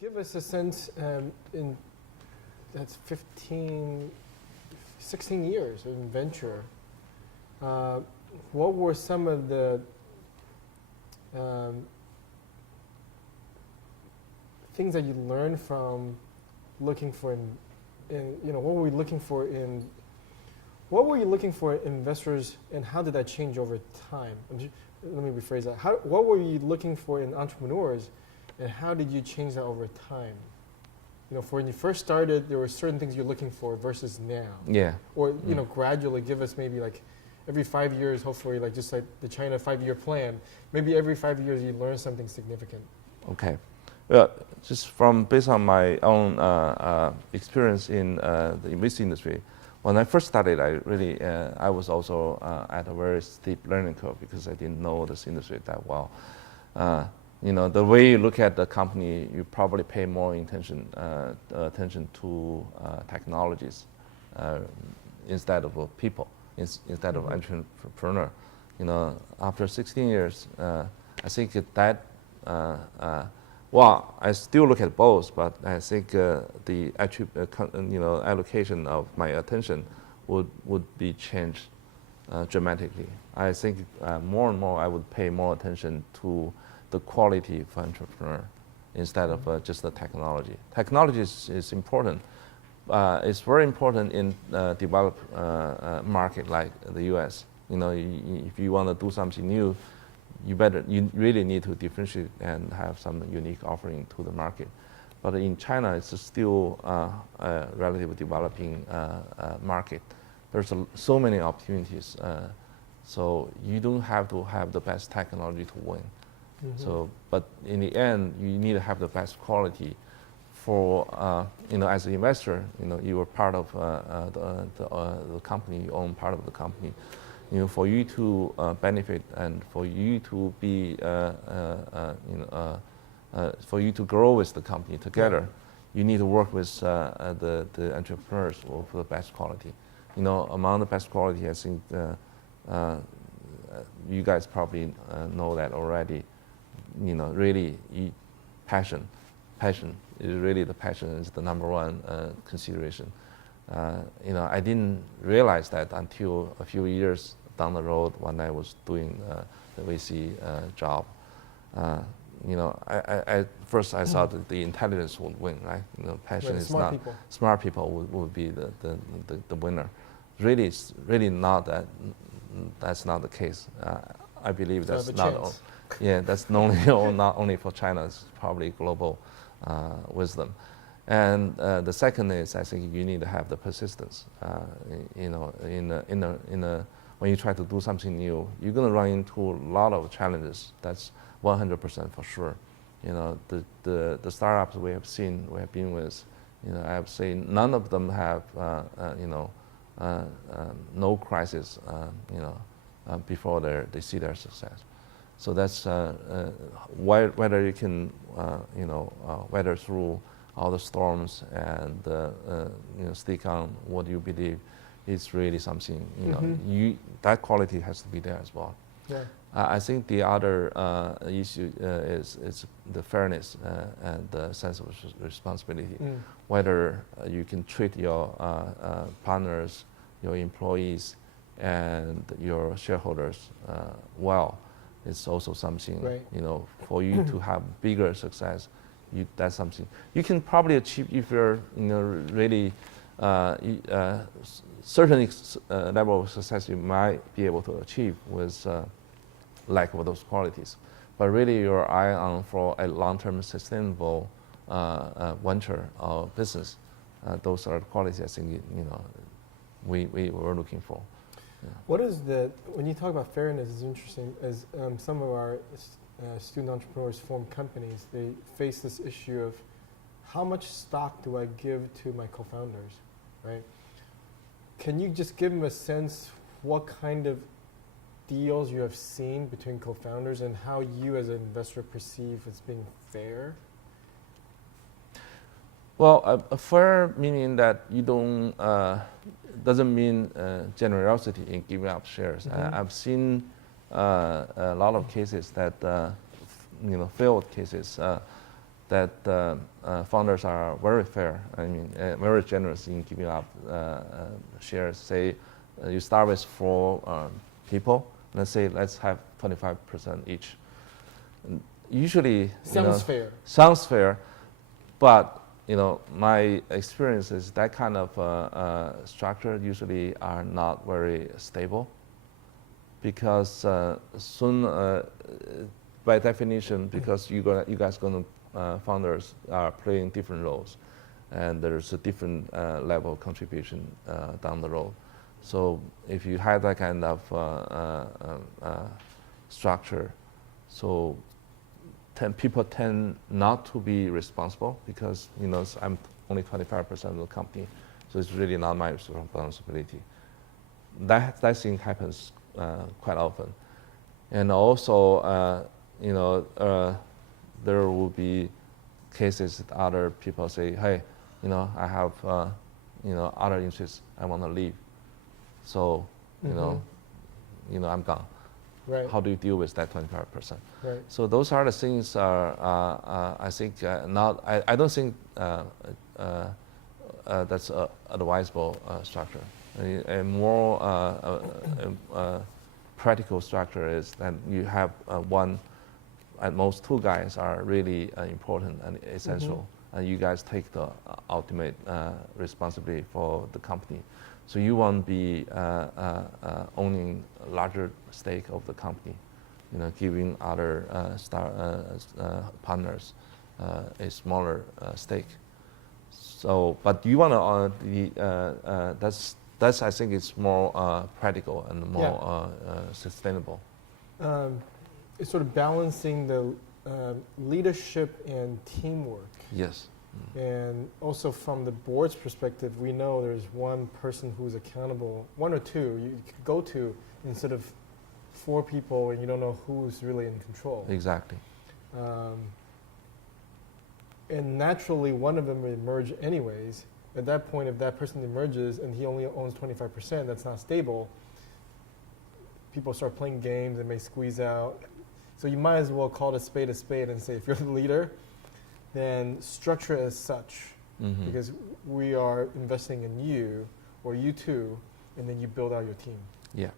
give us a sense in that's 16 years in venture. What were some of the things that you learned from looking for what were we looking for in what were you looking for in investors, and how did that change over time? Let me rephrase that. What were you looking for in entrepreneurs, and how did you change that over time? For when you first started, there were certain things you're looking for versus now. Yeah. Or gradually give us maybe like every 5 years, hopefully, like just like the China 5-year plan. Maybe every 5 years you learn something significant. Okay. Well, just based on my own experience in the investing industry, when I first started, I was also at a very steep learning curve because I didn't know this industry that well. The way you look at the company, you probably pay more attention to technologies instead of people, instead of entrepreneur. After 16 years, I think that. Well, I still look at both, but I think the allocation of my attention would be changed dramatically. I think more and more I would pay more attention to the quality of entrepreneur instead of just the technology. Technology is important. It's very important in developed market like the U.S. If you want to do something new, you really need to differentiate and have some unique offering to the market. But in China, it's still a relatively developing market. There's so many opportunities. So you don't have to have the best technology to win. But in the end, you need to have the best quality. For as an investor, you are part of the company. You own part of the company. For you to benefit and for you to be, for you to grow with the company together, you need to work with the entrepreneurs for the best quality. Among the best quality, I think you guys probably know that already. Really, passion is really the passion is the number one consideration. I didn't realize that until a few years down the road when I was doing the VC job. First I thought that the intelligence would win, right? Passion is smart not. People. Smart people would be the winner. Really not that. That's not the case. I believe that's not. That's not only for China. It's probably global wisdom. And the second is, I think you need to have the persistence. When you try to do something new, you're going to run into a lot of challenges. That's 100% for sure. The startups we have been with, I have seen none of them have, no crisis, before they see their success. So that's whether you can, weather through all the storms and stick on what you believe is really something. That quality has to be there as well. Yeah. I think the other issue is the fairness and the sense of responsibility. Whether you can treat your partners, your employees, and your shareholders well. It's also something, for you to have bigger success. That's something you can probably achieve if you're, really certain level of success you might be able to achieve with lack of those qualities. But really, you're eyeing on for a long-term sustainable venture or business. Those are the qualities I think we were looking for. Yeah. What is when you talk about fairness, it's interesting, as some of our student entrepreneurs form companies, they face this issue of how much stock do I give to my co-founders, right? Can you just give them a sense what kind of deals you have seen between co-founders and how you as an investor perceive as being fair? Well, a fair meaning that you don't, doesn't mean generosity in giving up shares. I've seen a lot of cases that, failed cases. that founders are very fair. I mean, very generous in giving up shares. Say you start with 4 people. Let's say let's have 25% each. Usually, Sounds fair. Sounds fair, but my experience is that kind of structure usually are not very stable, because soon, by definition, because you guys founders are playing different roles, and there's a different level of contribution down the road. So if you have that kind of structure, so people tend not to be responsible, because I'm only 25% of the company, so it's really not my responsibility. That thing happens quite often, and also there will be cases that other people say, hey, I have other interests, I want to leave, so I'm gone. Right. How do you deal with that 25%? Right. So those are the things. I think not. I don't think that's a advisable structure. A more practical structure is that you have one, at most 2 guys are really important and essential, and you guys take the ultimate responsibility for the company. So you won't be owning a larger stake of the company, giving other partners a smaller stake. So, but you want to that's I think it's more practical and more sustainable. It's sort of balancing the leadership and teamwork. Yes. And also from the board's perspective, we know there's one person who's accountable, 1 or 2 you could go to, instead of 4 people, and you don't know who's really in control. Exactly. And naturally, one of them will emerge anyways. At that point, if that person emerges and he only owns 25%, that's not stable, people start playing games and may squeeze out. So you might as well call it a spade and say, if you're the leader, then structure as such, because we are investing in you, or you too, and then you build out your team. Yeah.